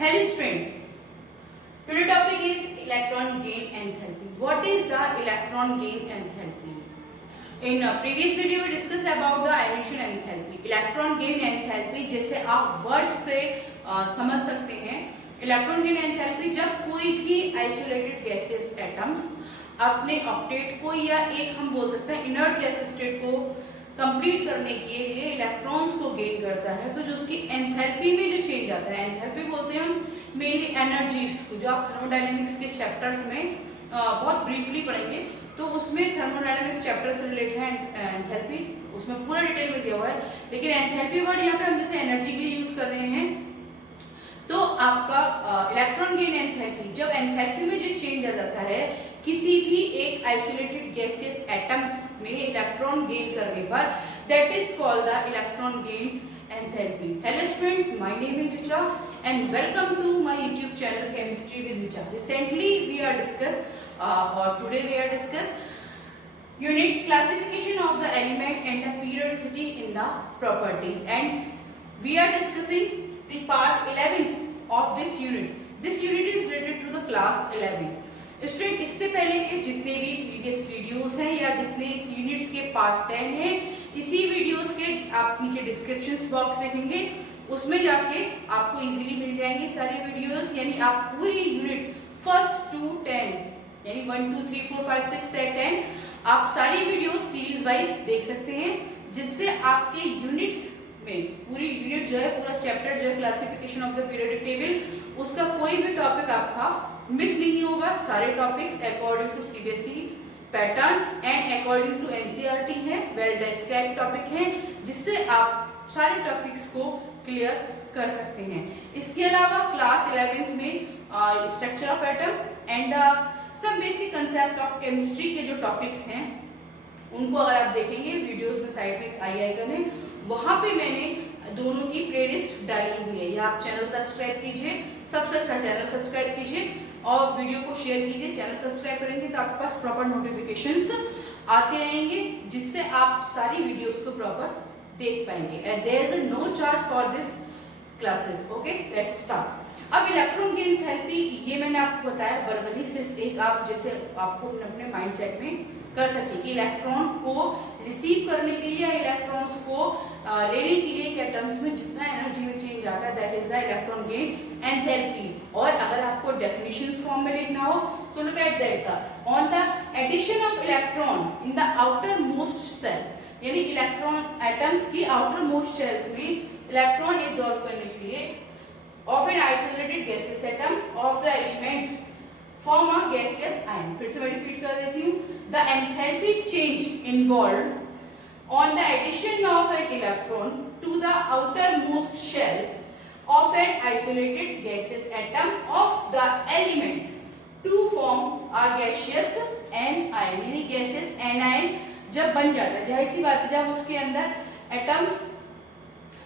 Hello student. Today topic is electron gain enthalpy. What is the electron gain enthalpy? In previous video we discussed about the emission enthalpy. Electron gain enthalpy जैसे आप word से समझ सकते हैं. Electron gain enthalpy जब कोई भी isolated gases atoms अपने ऑक्टेट को या एक हम बोल सकते हैं इनर्ट गैस स्टेट को कंप्लीट करने के लिए इलेक्ट्रॉन्स को गेन करता है, तो जो उसकी एंथैल्पी में जो चेंज आता है, एंथैल्पी बोलते हैं हम मेनली एनर्जीज को, जो आप थर्मोडायनेमिक्स के चैप्टर्स में बहुत ब्रीफली पढ़ेंगे, तो उसमें थर्मोडायनेमिक्स चैप्टर से रिलेटेड है एंथैल्पी, उसमें पूरा डिटेल में दिया हुआ है. लेकिन एंथैल्पी वर्ड यहाँ पे हम जैसे एनर्जी के लिए यूज कर रहे हैं, तो आपका इलेक्ट्रॉन गेन एंथैल्पी, जब एंथैल्पी में जो चेंज आ जाता है किसी भी एक आइसोलेटेड गैसियस एटम्स में इलेक्ट्रॉन गेन करने पर, that is called the electron gain enthalpy. Hello student, my name is Richa and welcome to my YouTube channel chemistry with Richa. Recently we are discuss और today we are discuss unit classification of the element and the periodicity in the properties, and we are discussing the part 11 of this unit. This unit is related to the class 11. Student, इससे पहले के जितने भी previous videos हैं या जितने इस units के पार्ट 10 हैं, इसी वीडियोस के आप नीचे डिस्क्रिप्शन बॉक्स देखेंगे, उसमें जाके आपको इजीली मिल जाएंगे सारी वीडियोस. यानी आप पूरी यूनिट फर्स्ट टू 10 यानी 1 2 3 4 5 6 7 10 आप सारी वीडियोस सीरीज वाइज देख सकते हैं, जिससे आपके यूनिट्स में पूरी यूनिट जो है, पूरा चैप्टर जो है classification of the periodic table, उसका कोई भी टॉपिक आपका मिस नहीं होगा. सारे topics according to CBSE pattern and according to NCERT है, वेल डिस्क्राइब्ड टॉपिक है, जिससे आप सारे टॉपिक्स को क्लियर कर सकते हैं. इसके अलावा क्लास 11th में स्ट्रक्चर ऑफ एटम एंड सब बेसिक कंसेप्ट ऑफ केमिस्ट्री के जो टॉपिक्स हैं, उनको अगर आप देखेंगे वीडियोस में साइड में आई आइकन है, वहां पे मैंने दोनों की प्लेलिस्ट डाली हुई है. या आप चैनल सब्सक्राइब कीजिए, सबसे अच्छा चैनल सब्सक्राइब कीजिए और वीडियो को शेयर कीजिए. चैनल सब्सक्राइब करेंगे तो आपके पास प्रॉपर नोटिफिकेशंस आते रहेंगे, जिससे आप सारी वीडियोस को प्रॉपर देख पाएंगे. And there is no charge for this classes. Okay, let's start. अब इलेक्ट्रॉन गेन एंथैल्पी, ये मैंने आपको बताया वर्बली, सिर्फ एक आप जैसे आपको अपने माइंडसेट में कर सकते कि इलेक्ट्रॉन को रिसीव करने के लिए या इलेक्ट्रॉन्स को लेने के लिए एक एटम्स में जितना एनर्जी में चेंज आता है, that is the electron gain enthalpy. और अगर आपको डेफिनेशंस फॉर्म में लिखना हो, so look at that. On the addition of electron in the outer most shell, यानी इलेक्ट्रॉन एटम्स की आउटर मोस्ट सेल्स में इलेक्ट्रॉन एब्सॉर्ब करने के लिए of an isolated gaseous atom of the element form a gaseous ion. फिर से मैं repeat कर देती हूँ. The enthalpy change involved on the addition of an electron to the outermost shell of an isolated gaseous atom of the element to form a gaseous anion. यानी gaseous anion जब बन जाता है, जाहिर सी बात है, जब उसके अंदर एटम्स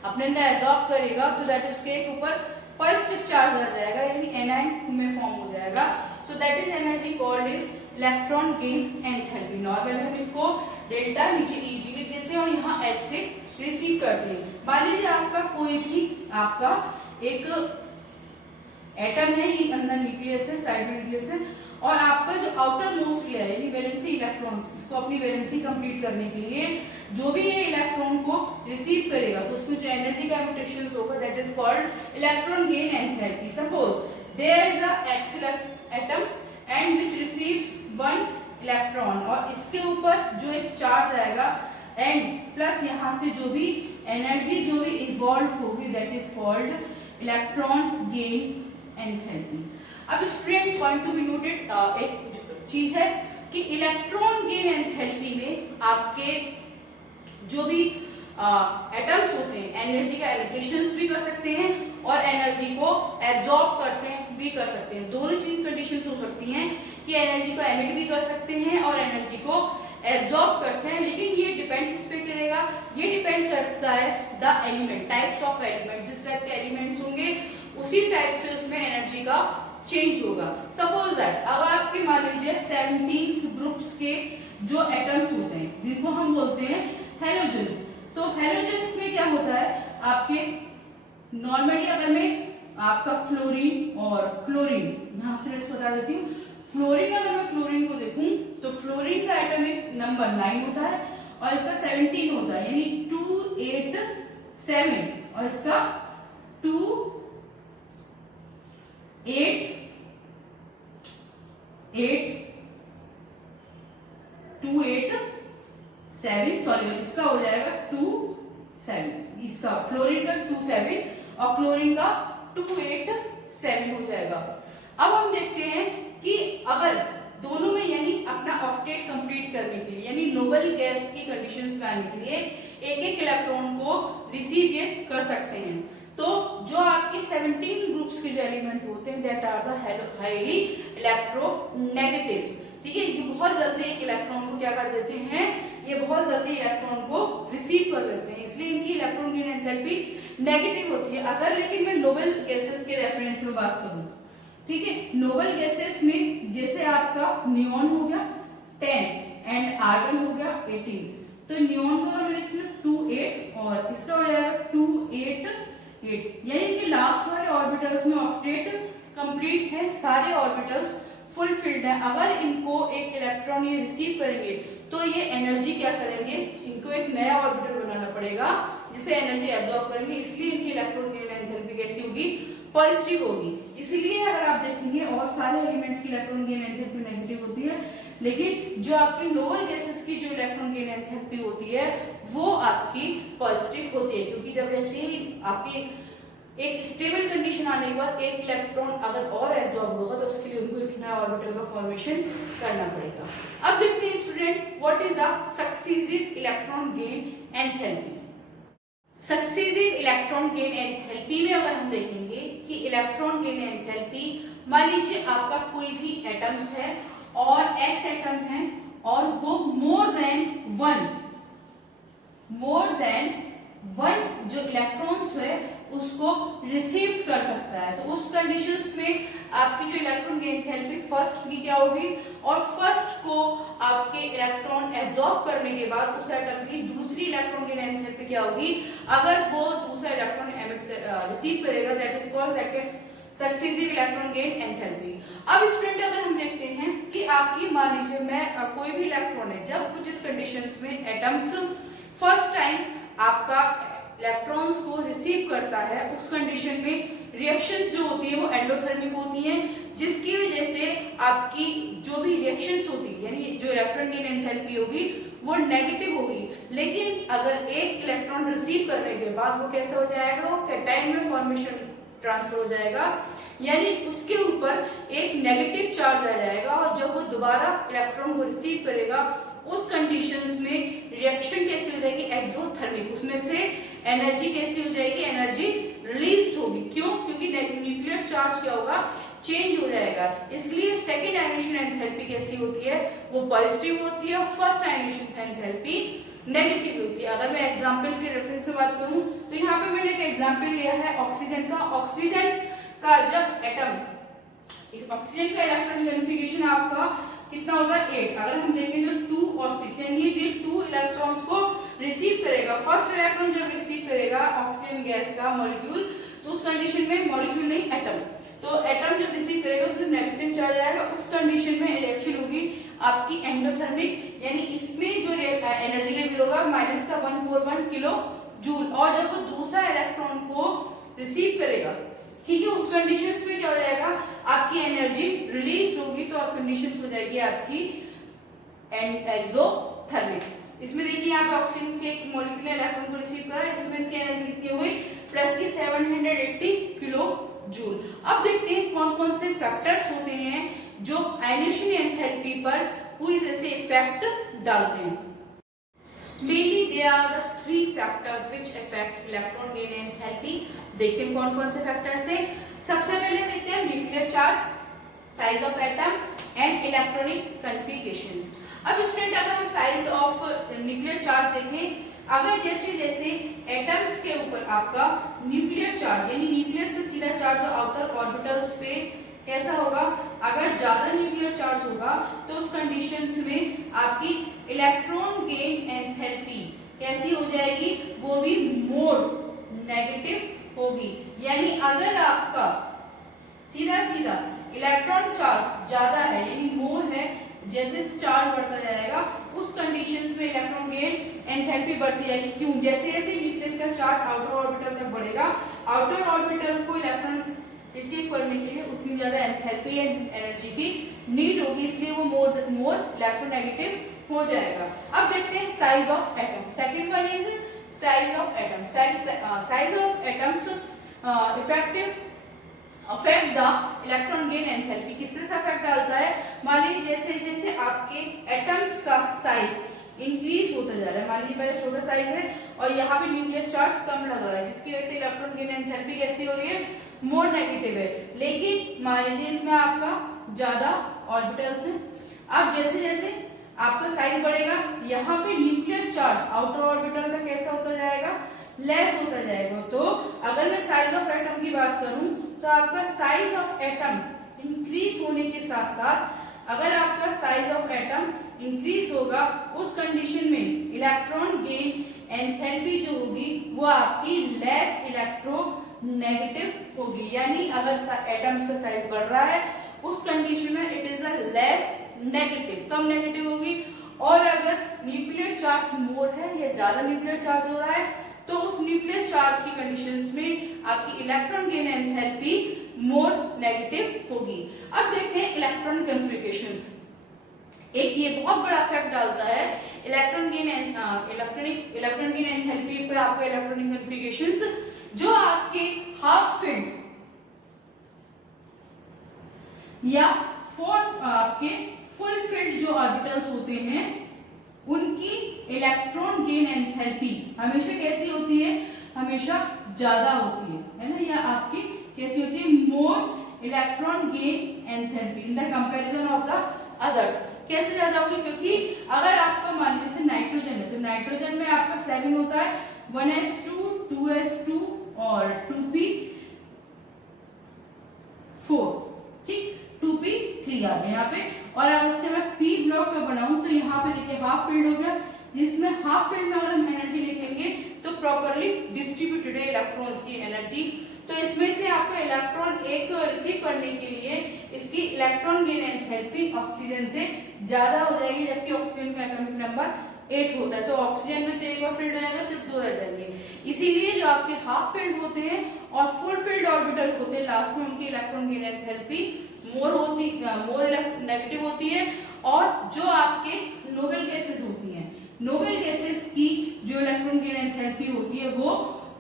अपने अंदर एब्सॉर्ब करेगा तो दैट उसके एक ऊपर पॉजिटिव चार्ज आ जाएगा, यानी एनायन में फॉर्म हो जाएगा. So that is energy called is electron gain enthalpy. Normal हम इसको डेल्टा नीचे Eg लिख देते हैं और यहाँ H से रिसीव करते हैं. मान लीजिए आपका कोई भी आपका एक एटम है, ये अंदर न्यूक्लियस है, साइड में न्यूक्लियस है, और आपका जो आउटर मोस्ट लेयर यानी वैलेंसी इलेक्ट्रॉन्स, इसको अपनी वैलेंसी कंप्लीट करने के लिए जो भी ये इलेक्ट्रॉन को रिसीव करेगा, तो उसमें जो एनर्जी का म्यूटेशंस होगा, that is called electron gain enthalpy. Suppose there is a X atom and which receives one electron, और इसके ऊपर जो एक चार्ज आएगा एंड प्लस यहाँ से जो भी एनर्जी जो भी इन्वॉल्व होगी, that is called electron gain enthalpy. अब student point to be noted, एक चीज है कि इलेक्ट्रॉन गेन एंथैल्पी में आपके जो भी एटम्स होते हैं एनर्जी का एमिटेशंस भी कर सकते हैं और एनर्जी को एब्जॉर्ब करते हैं भी कर सकते हैं. दोनों चीज कंडीशंस हो सकती हैं कि एनर्जी को एमिट भी कर सकते हैं और एनर्जी को एब्जॉर्ब करते हैं. लेकिन ये डिपेंड किस पे करेगा? ये डिपेंड करता है the element, types of element. जिस टाइप के एलिमेंट्स होंगे उसी टाइप से उसमें एनर्जी का चेंज होगा. सपोज दैट अब आपके मान लीजिए 17 ग्रुप्स के जो एटम्स होते हैं, जिनको हम बोलते हैं हैलोजेंस, तो हैलोजेंस में क्या होता है, आपके नॉर्मली अगर मैं आपका फ्लोरीन और क्लोरीन, यहां से लिस्ट बता देती हूँ। फ्लोरीन, अगर मैं क्लोरीन को देखूं तो फ्लोरीन का एटॉमिक नंबर 9 होता है और इसका 17 होता है, यानी 287, और इसका 287, सॉरी, इसका हो जाएगा 27, इसका फ्लोरीन का 27 और क्लोरीन का 287 हो जाएगा। अब हम देखते हैं कि अगर दोनों में यानी अपना ऑक्टेट कंप्लीट करने के लिए, यानी नोबल गैस की कंडीशंस में आने के लिए एक एक इलेक्ट्रॉन को रिसीव ये कर सकते हैं। तो जो आपके 17 ग्रुप्स के जो एलिमेंट होते हैं दैट आर द हाईली इलेक्ट्रोनेगेटिव्स, ठीक है, ये बहुत जल्दी एक इलेक्ट्रॉन को क्या कर देते हैं, ये बहुत जल्दी इलेक्ट्रॉन को रिसीव कर लेते हैं, इसलिए इनकी इलेक्ट्रॉन गेन एंथैल्पी नेगेटिव होती है। अगर लेकिन मैं नोबल गैसेस के रेफरेंस में बात करूं, ठीक है, नोबल गैसेस में जैसे आपका नियॉन हो गया 10 एंड आर्गन हो गया 18, तो नियॉन का मैं लिख लूं 28 और इसका हो जाएगा 288, यानी कि लास्ट वाले ऑर्बिटल्स में ऑक्टेट कंप्लीट है, सारे ऑर्बिटल्स फुलफिल्ड है। अगर इनको एक इलेक्ट्रॉन ये रिसीव करेंगे तो ये एनर्जी क्या करेंगे, इनको एक नया ऑर्बिटल बनाना पड़ेगा जिसे एनर्जी एब्जॉर्ब करेंगे, इसलिए इनकी इलेक्ट्रॉन गेन एंथैल्पी कैसी होगी, पॉजिटिव होगी। इसीलिए अगर आप देखेंगे और सारे एलिमेंट्स की इलेक्ट्रॉन गेन एंथैल्पी नेगेटिव होती है, लेकिन जो आपकी नोबल गैसेस की जो इलेक्ट्रॉन गेन एंथैल्पी होती है वो आपकी पॉजिटिव होती है, क्योंकि जब ऐसे ही आपकी एक स्टेबल कंडीशन आने के बाद एक इलेक्ट्रॉन अगर और एब्जॉर्ब होगा तो उसके लिए उनको एक नया ऑर्बिटल का फॉर्मेशन करना पड़ेगा। अब देखते हैं student, what is the successive electron gain enthalpy. Successive electron gain enthalpy में अगर हम देखेंगे कि इलेक्ट्रॉन गेन एंथैल्पी, मान लीजिए आपका कोई भी एटम्स है और एक्स एटम है और वो मोर देन वन जो इलेक्ट्रॉन्स है उसको रिसीव कर सकता है, तो उस कंडीशंस में आपकी जो इलेक्ट्रॉन गेन एंथैल्पी फर्स्ट की क्या होगी, और फर्स्ट को आपके इलेक्ट्रॉन एब्जॉर्ब करने के बाद उस एटम की दूसरी इलेक्ट्रॉन गेन एंथैल्पी क्या होगी, अगर वो दूसरा इलेक्ट्रॉन रिसीव करेगा, that is called second successive electron gain enthalpy. अब स्टूडेंट अगर हम देखते हैं कि आपकी, मान लीजिए मैं कोई भी इलेक्ट्रॉन है, जब जिस कंडीशंस में एटम्स फर्स्ट टाइम आपका इलेक्ट्रॉन्स को रिसीव करता है, उस कंडीशन में रिएक्शंस जो होती है वो एंडोथर्मिक होती हैं, जिसकी वजह से आपकी जो भी रिएक्शंस होती है यानी जो इलेक्ट्रॉन गेन एंथैल्पी होगी वो नेगेटिव होगी। लेकिन अगर एक इलेक्ट्रॉन रिसीव करने के बाद वो कैसे हो जाएगा, वो कैटायन में फॉर्मेशन ट्रांसफर हो जाएगा, यानी उसके ऊपर एक नेगेटिव चार्ज आ जाएगा, और जब वो दोबारा इलेक्ट्रॉन को रिसीव करेगा उस कंडीशंस में रिएक्शन कैसी हो जाएगी, एक्सोथर्मिक, उसमें से एनर्जी कैसी हो जाएगी, एनर्जी रिलीज होगी। क्यों? क्योंकि न्यूक्लियर चार्ज क्या होगा, चेंज हो जाएगा। इसलिए सेकेंड आयनेशन एंथैल्पी कैसी होती है, वो पॉजिटिव होती है, और फर्स्ट आयनेशन एंथैल्पी नेगेटिव होती है। अगर मैं एग्जांपल के रेफरेंस से बात करूं तो यहाँ पे मैंने एक एग्जांपल लिया है ऑक्सीजन का। ऑक्सीजन का जब एटम, ऑक्सीजन का इलेक्ट्रॉन कॉन्फ़िगरेशन आपका कितना होगा, 8। अगर हम देखें तो 2 और 6, यानी ये 2 इलेक्ट्रॉन्स को रिसीव करेगा। फर्स्ट इलेक्ट्रॉन जब रिसीव करेगा ऑक्सीजन गैस का मॉलिक्यूल, तो उस कंडीशन में मॉलिक्यूल नहीं एटम, तो एटम जब रिसीव करेगा तो नेगेटिव चार्ज आएगा, उस कंडीशन में रिएक्शन होगी आपकी एंडोथर्मिक, यानी इसमें जो एनर्जी लेवल होगा -141 किलो जूल, और जब वो दूसरा इलेक्ट्रॉन को रिसीव करेगा, ठीक है, उस कंडीशंस में क्या हो जाएगा, आपकी एनर्जी रिलीज होगी, तो कंडीशंस हो जाएगी आपकी एक्सोथर्मिक। इसमें देखिए यहाँ पे ऑक्सीजन के एक मॉलिक्यूल इलेक्ट्रॉन को रिसीव करा, इसमें इसकी एनर्जी कितनी हुई, प्लस की 780 किलो जूल। अब देखते हैं कौन कौन से फैक्टर्स होते हैं जो आयनेशन एंथैल्पी पर पूरी तरह से इफेक्ट डालते हैं। Mainly there are the 3 factors which affect electron gain enthalpy. देखते हैं कौन कौन से फैक्टर्स हैं। सबसे पहले देखते हैं nuclear charge, size of atom and electronic configurations. अब स्टूडेंट अगर हम साइज ऑफ न्यूक्लियर चार्ज देखें, अगर जैसे जैसे एटम्स के ऊपर आपका न्यूक्लियर चार्ज यानी न्यूक्लियस से सीधा चार्ज आउटर ऑर्बिटल्स पे कैसा होगा, अगर ज्यादा न्यूक्लियर चार्ज होगा तो उस कंडीशंस में आपकी इलेक्ट्रॉन गेन एंथैल्पी कैसी हो जाएगी, वो भी मोर नेगेटिव होगी। यानी अगर आपका सीधा सीधा इलेक्ट्रॉन चार्ज ज्यादा है यानी मोर है, जैसे चार्ज बढ़ता जाएगा उस कंडीशंस में इलेक्ट्रॉन गेन एंथैल्पी बढ़ती जाएगी। क्यों? जैसे जैसे न्यूक्लियस का चार्ज आउटर ऑर्बिटल तक बढ़ेगा, आउटर ऑर्बिटल को इलेक्ट्रॉन रिसीव करने के लिए उतनी ज्यादा एंथैल्पी एंड एनर्जी की नीड होगी, इसलिए वो मोर इलेक्ट्रोनेगेटिव हो जाएगा। अब देखते हैं size of atom. Second one is size of atom. Size of atoms effective affect the electron gain enthalpy. किस तरह से अफेक्ट डालता है? मान लीजिए जैसे जैसे आपके एटम्स का साइज इंक्रीज होता जा रहा है, मान लीजिए पहले छोटा साइज है और यहाँ पे न्यूक्लियस चार्ज कम लग रहा है, जिसकी वजह से इलेक्ट्रॉन गेन एंथैल्पी कैसी हो रही है? मोर नेगेटिव है। लेकिन मान लीजिए इसमें आपका ज्यादा ऑर्बिटल्स हैं। अब जैसे जैसे आपका साइज बढ़ेगा, यहाँ पे न्यूक्लियर चार्ज आउटर ऑर्बिटल का कैसा होता जाएगा? लेस होता जाएगा। तो अगर मैं साइज ऑफ एटम की बात करूं तो आपका साइज ऑफ एटम इंक्रीज होने के साथ साथ अगर आपका साइज ऑफ एटम इंक्रीज होगा उस कंडीशन में इलेक्ट्रॉन गेन एंथैल्पी जो होगी वो आपकी लेस इलेक्ट्रोनेगेटिव होगी। यानी अगर एटम्स का साइज बढ़ रहा है उस कंडीशन में it is a less negative, come negative होगी। और अगर न्यूक्लियर चार्ज मोर है या ज्यादा न्यूक्लियर चार्ज हो रहा है तो उस न्यूक्लियर चार्ज की कंडीशंस में आपकी electron gain enthalpy more negative होगी। अब देखते हैं इलेक्ट्रॉन कॉन्फ़िगरेशंस। एक ये बहुत बड़ा इफेक्ट डालता है इलेक्ट्रॉन गेन एंथैल्पी पे आपका इलेक्ट्रॉनिक कॉन्फ़िगरेशंस, जो आपके हाफ फील्ड या आपके फुल फील्ड जो ऑर्बिटल्स होते हैं उनकी इलेक्ट्रॉन गेन एंथैल्पी हमेशा कैसी होती है? हमेशा ज्यादा होती है ना? या आपकी कैसी होती है? More electron gain enthalpy in the comparison of the others. कैसे ज्यादा होगी? क्योंकि अगर आपका मान लीजिए जैसे नाइट्रोजन है तो नाइट्रोजन में आपका 7 होता है, 1s2 2s2 और 2p4, ठीक, 2p3 आ गया यहाँ पे। और अगर उसके बाद p ब्लॉक का बनाऊं तो यहाँ पे देखिए हाफ फील्ड हो गया, जिसमें हाफ फील्ड में अगर हम एनर्जी लिखेंगे तो प्रॉपर्ली डिस्ट्रीब्यूटेड है इलेक्ट्रॉन्स की एनर्जी। तो इसमें से आपको इलेक्ट्रॉन एक रिसीव करने के लिए इसकी इलेक्ट्रॉन गेन एंथैल्पी ऑक्सीजन से ज्यादा हो जाएगी, जबकि ऑक्सीजन का एटॉमिक नंबर 8 होता है। तो ऑक्सीजन में तो एक और फील्ड रहेगा, सिर्फ 2 रह जाएंगे। इसीलिए जो आपके हाफ फील्ड होते हैं और फुल फील्ड ऑर्बिटल होते हैं लास्ट में उनकी electron gain enthalpy more negative होती है। और जो आपके नोबल गैसेस होती हैं, नोबल गैसेस की जो इलेक्ट्रॉन गेन एंथैल्पी होती है वो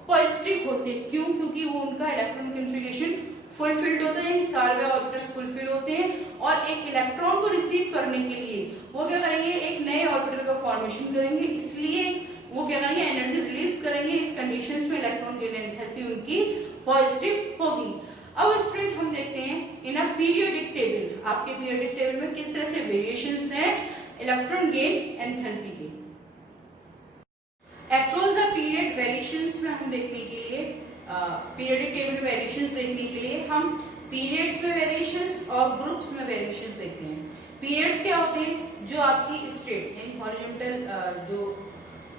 पॉजिटिव होती है। क्यों? क्योंकि वो उनका इलेक्ट्रॉन कॉन्फ़िगरेशन फुलफिल्ड होता है, यानी सारे ऑर्बिटल फुलफिल होते हैं और एक इलेक्ट्रॉन को रिसीव करने के लिए वो क्या करेंगे? एक नए ऑर्बिटल का फॉर्मेशन करेंगे, इसलिए वो क्या करेंगे? एनर्जी रिलीज करेंगे। इस कंडीशंस में इलेक्ट्रॉन गेन एंथैल्पी उनकी पॉजिटिव होगी। अब स्टूडेंट हम देखते हैं इन अ पीरियोडिक टेबल, आपके पीरियोडिक टेबल में किस तरह से वेरिएशंस हैं इलेक्ट्रॉन गेन एंथैल्पी के। अक्रॉस द पीरियड वेरिएशंस में हम देखने के लिए पीरियोडिक टेबल वेरिएशंस देखने के लिए हम पीरियड्स में वेरिएशंस और ग्रुप्स में वेरिएशंस देखते हैं। पीरियड्स क्या होते हैं? जो आपकी स्टेट यानी हॉरिजॉन्टल जो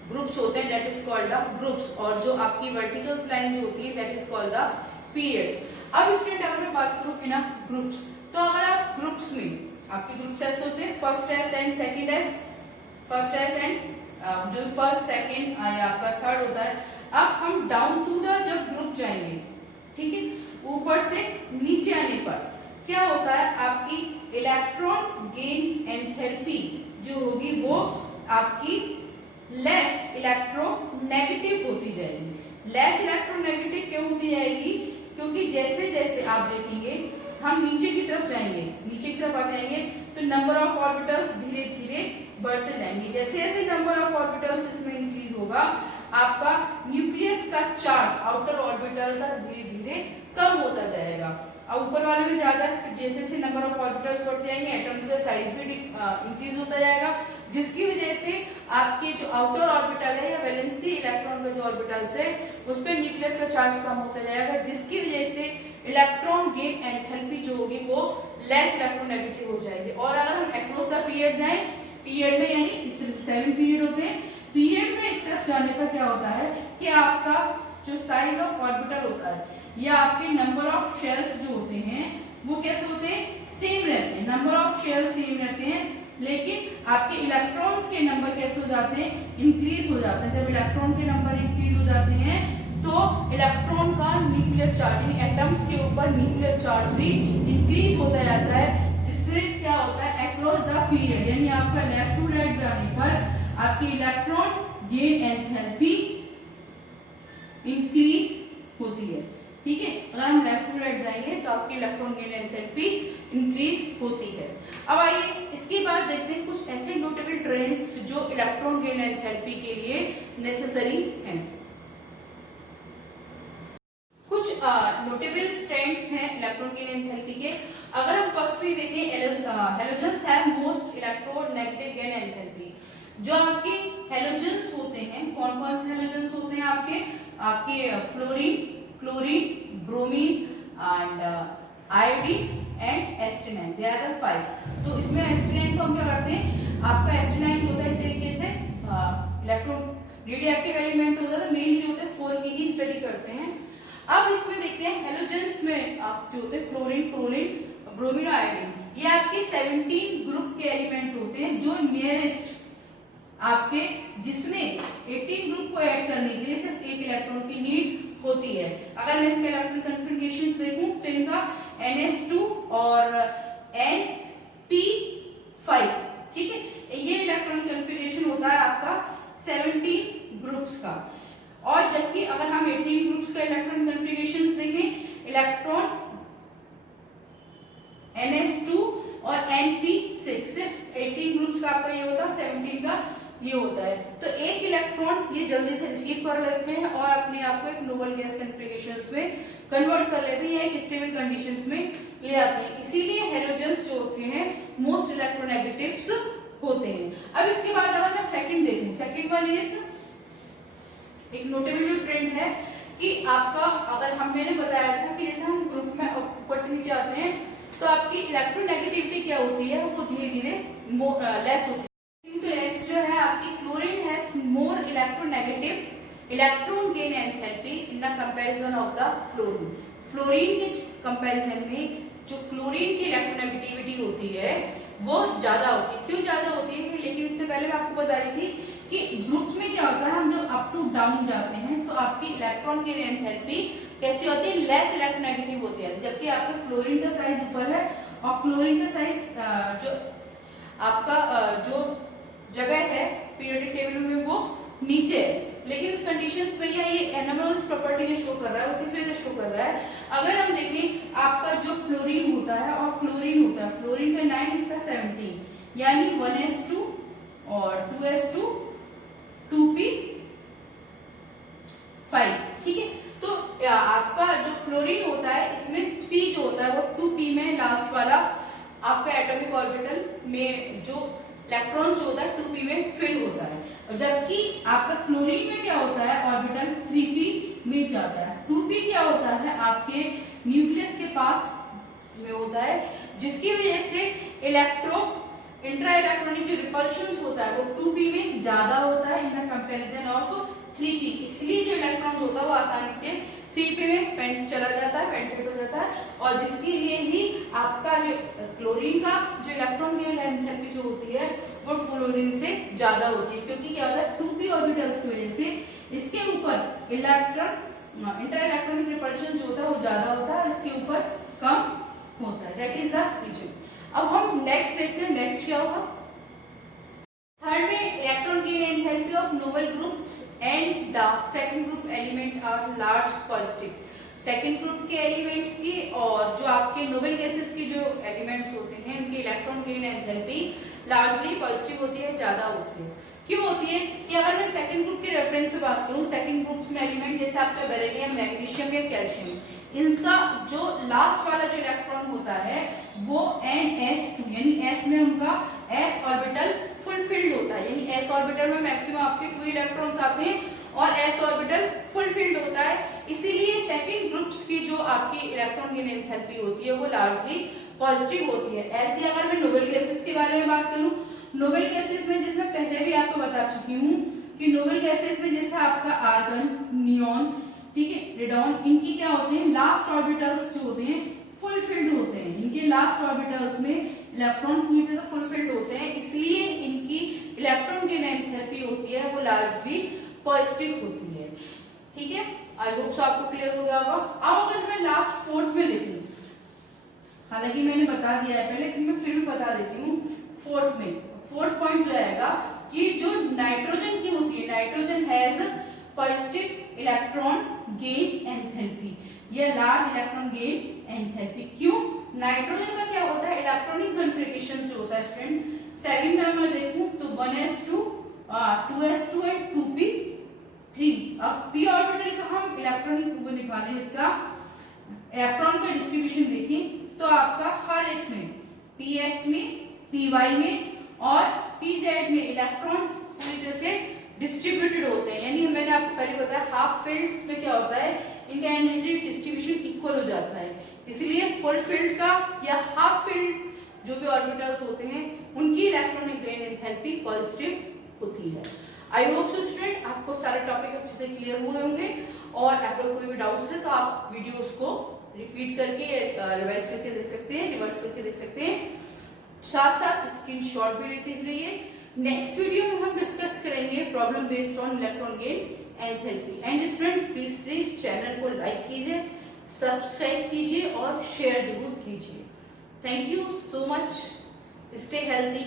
ग्रुप्स होते हैं that is called the groups, और जो आपकी वर्टिकल लाइन जो होती है that is called the periods. अब स्टूडेंट अगर मैं बात करूं इन ग्रुप्स, तो अगर आप ग्रुप्स में आपके ग्रुप्स ऐसे होते हैं first S and second S, first S and जो फर्स्ट सेकंड या आपका थर्ड होता है। अब हम डाउन टू द जब ग्रुप जाएंगे, ठीक है, ऊपर से नीचे आने पर क्या होता है? आपकी इलेक्ट्रॉन गेन एंथैल्पी जो होगी वो आपकी लेस इलेक्ट्रोनेगेटिव होती जाएगी। लेस इलेक्ट्रोनेगेटिव क्यों होती जाएगी? क्योंकि जैसे जैसे आप देखेंगे हम नीचे की तरफ जाएंगे, नीचे की तरफ आते जाएंगे तो नंबर ऑफ ऑर्बिटल्स धीरे धीरे बढ़ते जाएंगे। जैसे जैसे नंबर ऑफ ऑर्बिटल्स इसमें इंक्रीज होगा आपका न्यूक्लियस का चार्ज आउटर ऑर्बिटल का धीरे धीरे कम होता जाएगा और ऊपर वाले में ज्यादा। जैसे जैसे नंबर ऑफ ऑर्बिटल्स बढ़ते जाएंगे एटम्स का साइज भी इंक्रीज होता जाएगा, जिसकी वजह से आपके जो आउटर ऑर्बिटल है या वैलेंसी इलेक्ट्रॉन का जो ऑर्बिटल्स है उस पर न्यूक्लियस का चार्ज कम होता जाएगा, जिसकी वजह से इलेक्ट्रॉन गेन एंथैल्पी जो होगी वो लेस इलेक्ट्रोनेगेटिव हो जाएगी। और अगर हम अक्रॉस द पीरियड जाएं, पीरियड में यानी इस तरह 7 पीरियड होते हैं, पीरियड में इस तरफ जाने पर क्या होता है कि आपका जो साइज ऑफ ऑर्बिटल होता है या आपके नंबर ऑफ शेल्स जो होते हैं वो कैसे होते हैं, सेम रहते हैं, नंबर ऑफ शेल सेम रहते हैं, लेकिन आपके इलेक्ट्रॉन्स के नंबर कैसे हो जाते हैं, इंक्रीज हो जाते हैं। जब इलेक्ट्रॉन के नंबर इंक्रीज हो जाते हैं तो इलेक्ट्रॉन का न्यूक्लियर चार्ज यानी एटम्स के ऊपर न्यूक्लियर चार्ज भी इंक्रीज होता जाता है, जिससे क्या होता है अक्रॉस द पीरियड यानी आपका लेफ्ट टू राइट जाने पर आपकी इलेक्ट्रॉन गेन एंथैल्पी इंक्रीज होती है। ठीक है, अगर हम लेफ्ट टू राइट जाएंगे तो आपकी इलेक्ट्रॉन गेन एंथैल्पी इंक्रीज होती है। अब आइए इसके बाद देखते हैं कुछ ऐसे नोटेबल ट्रेंड्स जो इलेक्ट्रॉन गेन एंथैल्पी के लिए नेसेसरी हैं। कुछ नोटेबल ट्रेंड्स हैं इलेक्ट्रॉन गेन एंथैल्पी के। अगर हम फर्स्ट पे देखें, halogens have most electronegative gain enthalpy. जो आपके हेलोजेंस होते हैं, कौन कौन से हेलोजेंस होते हैं आपके fluorine, chlorine, bromine and iodine and astatine, they are the 5। तो इसमें एस्टेनाइन को हम क्या करते हैं, आपका एस्टेनाइन होता है एक तरीके से इलेक्ट्रॉन रेडियोएक्टिव एलिमेंट होता है, तो मेनली जो होता है 4 की ही स्टडी करते हैं। अब इसमें देखते हैं हेलोजेंस में आप जो होते हैं फ्लोरीन, क्लोरीन, ब्रोमीन और आयोडीन, ये आपके 17 ग्रुप के एलिमेंट होते हैं जो नियरेस्ट आपके, जिसमें 18 ग्रुप को ऐड करने के लिए सिर्फ एक इलेक्ट्रॉन की नीड होती है। अगर मैं इसके इलेक्ट्रॉन कन्फिगरेशंस देखूं तो इनका NS2 और NP5, ठीक है, ये इलेक्ट्रॉन कन्फिगरेशन होता है आपका 17 ग्रुप्स का। और जबकि अगर हम 18 ग्रुप्स का इलेक्ट्रॉन कन्फिगरेशंस देखें, इलेक्ट्रॉन NS2 और NP6, सिर्फ 18 ग्रुप्स का आपका ये होता है, 17 का ये होता है। तो एक इलेक्ट्रॉन ये जल्दी से रिसीव कर लेते हैं और अपने आप को एक नोबल गैस कन्फिगरेशंस में कन्वर्ट कर लेते हैं या एक स्टेबल कंडीशंस में ले आते हैं। इसीलिए हेलोजेंस जो होते हैं मोस्ट इलेक्ट्रोनेगेटिव्स होते हैं। अब इसके बाद अगर मैं सेकंड देखूं, सेकंड वन इज एक नोटेबल ट्रेंड है कि आपका, अगर मैंने बताया था कि जैसे हम ग्रुप में ऊपर से नीचे आते हैं तो आपकी इलेक्ट्रोनेगेटिविटी क्या होती है, वो धीरे धीरे लेस होती है। नेक्स्ट जो है आपकी chlorine has more electronegative electron gain enthalpy in the comparison of the fluorine. Fluorine के कंपैरिजन में जो क्लोरीन की इलेक्ट्रोनेगेटिविटी होती है वो ज्यादा होती है। क्यों ज्यादा होती है, लेकिन इससे पहले मैं आपको बता रही थी कि ग्रुप में क्या होता है, हम जब अप टू डाउन जाते हैं तो आपकी इलेक्ट्रॉन गेन एंथैल्पी कैसी होती है, लेस इलेक्ट्रोनेगेटिव होती है। जबकि आपके फ्लोरीन का साइज ऊपर है और क्लोरीन का साइज जो आपका जो जगह है पीरियोडिक टेबल में वो नीचे है। लेकिन इस कंडीशंस में ये एनोमलस प्रॉपर्टी जो शो कर रहा है वो किस वजह से शो कर रहा है, अगर हम देखें आपका जो फ्लोरीन होता है और क्लोरीन होता है, फ्लोरीन का 9 इसका 17 यानी 1s2 और 2s2 2p5, ठीक है। तो आपका जो फ्लोरीन होता है इसमें p जो होता है वो 2p में लास्ट वाला आपका एटॉमिक ऑर्बिटल में जो इलेक्ट्रॉन जो होता है 2p में फिल होता है, और जबकि आपका क्लोरीन में क्या होता है ऑर्बिटल 3p में जाता है। 2p क्या होता है आपके न्यूक्लियस के पास में होता है, जिसकी वजह से इंट्रा इलेक्ट्रॉनिक जो रिपल्शन होता है वो 2p में ज्यादा होता है in the comparison of 3p। इसलिए जो इलेक्ट्रॉन होता है वो आसानी से 3p में चला जाता है, पेनिट्रेट हो जाता है, और जिसके लिए ही आपका जो क्लोरीन का जो इलेक्ट्रॉन गेन एंथैल्पी जो होती है वो फ्लोरीन से ज्यादा होती है, क्योंकि क्या होता है 2p ऑर्बिटल्स की वजह से इसके ऊपर इंटर इलेक्ट्रॉनिक रिपल्शन जो होता है वो ज्यादा होता है, इसके ऊपर कम होता है। That is the reason. अब हम नेक्स्ट देखते हैं, नेक्स्ट क्या होगा। थर्ड में electron gain enthalpy of noble groups and the second group element are large positive. Second group के एलिमेंट्स की और जो आपके नोबल गैसेस की जो एलिमेंट्स होते हैं उनकी electron gain enthalpy largely positive होती है, ज्यादा होती है। क्यों होती है कि अगर मैं सेकंड ग्रुप के रेफरेंस में बात करूं, सेकंड ग्रुप्स में एलिमेंट जैसे आपका बेरिलियम, मैग्नीशियम या कैल्शियम, इनका जो लास्ट वाला जो इलेक्ट्रॉन होता है वो NS2 यानी S में उनका S ऑर्बिटल फुलफिल्ड होता है, यानी S ऑर्बिटल में मैक्सिमम आपके 2 इलेक्ट्रॉन्स आते हैं और S ऑर्बिटल फुलफिल्ड होता है। इसीलिए सेकंड ग्रुप्स की जो आपकी इलेक्ट्रॉन गेन एंथैल्पी होती है वो लार्जली पॉजिटिव होती है। ऐसे अगर मैं नोबल गैसेस के बारे में बात करूं, नोबल गैसेस में जैसे मैं पहले भी आपको बता चुकी हूँ कि नोबल गैसेस में जैसे आपका आर्गन, नियॉन, ठीक है। रेडॉन इनकी क्या होते हैं, लास्ट ऑर्बिटल्स जो होते हैं फुलफिल्ड होते हैं, इनके लास्ट ऑर्बिटल्स में इलेक्ट्रॉन पूरी तरह फुलफिल्ड होते हैं, इसलिए इनकी इलेक्ट्रॉन गेन एंथैल्पी होती है वो लार्जली पॉजिटिव होती है। ठीक है, आई होप सो आपको क्लियर हो गया होगा। अब अगर मैं लास्ट फोर्थ में देखूं, हालांकि मैंने बता दिया है पहले, मैं फिर भी बता देती हूँ। फोर्थ में फोर्थ पॉइंट जो आएगा कि जो नाइट्रोजन की होती है, nitrogen has positive electron gain enthalpy, या लार्ज इलेक्ट्रॉन गेन एंथैल्पी। क्यों? नाइट्रोजन का क्या होता है, इलेक्ट्रॉनिक कॉन्फ़िगरेशन से होता है स्टूडेंट। 7 में मैं देखूं तो 1s2 2s2 एंड 2p3। अब p ऑर्बिटल का हम इलेक्ट्रॉनिक वो निकालें, इसका इलेक्ट्रॉन का डिस्ट्रीब्यूशन देखें तो आपका हर एक्स में, px में, py में और pz में इलेक्ट्रॉन्स पूरी तरह से डिस्ट्रीब्यूटेड होते हैं। यानी मैंने आपको पहले बताया हाफ फील्ड्स में क्या होता है, इनका एनर्जी डिस्ट्रीब्यूशन इक्वल हो जाता है, इसलिए फुल फील्ड का या हाफ फील्ड जो भी ऑर्बिटल्स होते हैं उनकी इलेक्ट्रॉनिक गेन एंथैल्पी पॉजिटिव होती है। आई होप सो स्टूडेंट आपको सारे टॉपिक अच्छे से क्लियर हुए होंगे, और अगर कोई भी डाउट्स है तो आप वीडियोस को रिपीट करके रिवाइज करके देख सकते हैं, रिवर्स करके देख सकते हैं, साथ साथ स्क्रीनशॉट भी लेते रहिए। नेक्स्ट वीडियो में हम डिस्कस करेंगे problem based on electron gain enthalpy. And student please channel को लाइक कीजिए, सब्सक्राइब कीजिए और शेयर जरूर कीजिए। Thank you so much, stay healthy.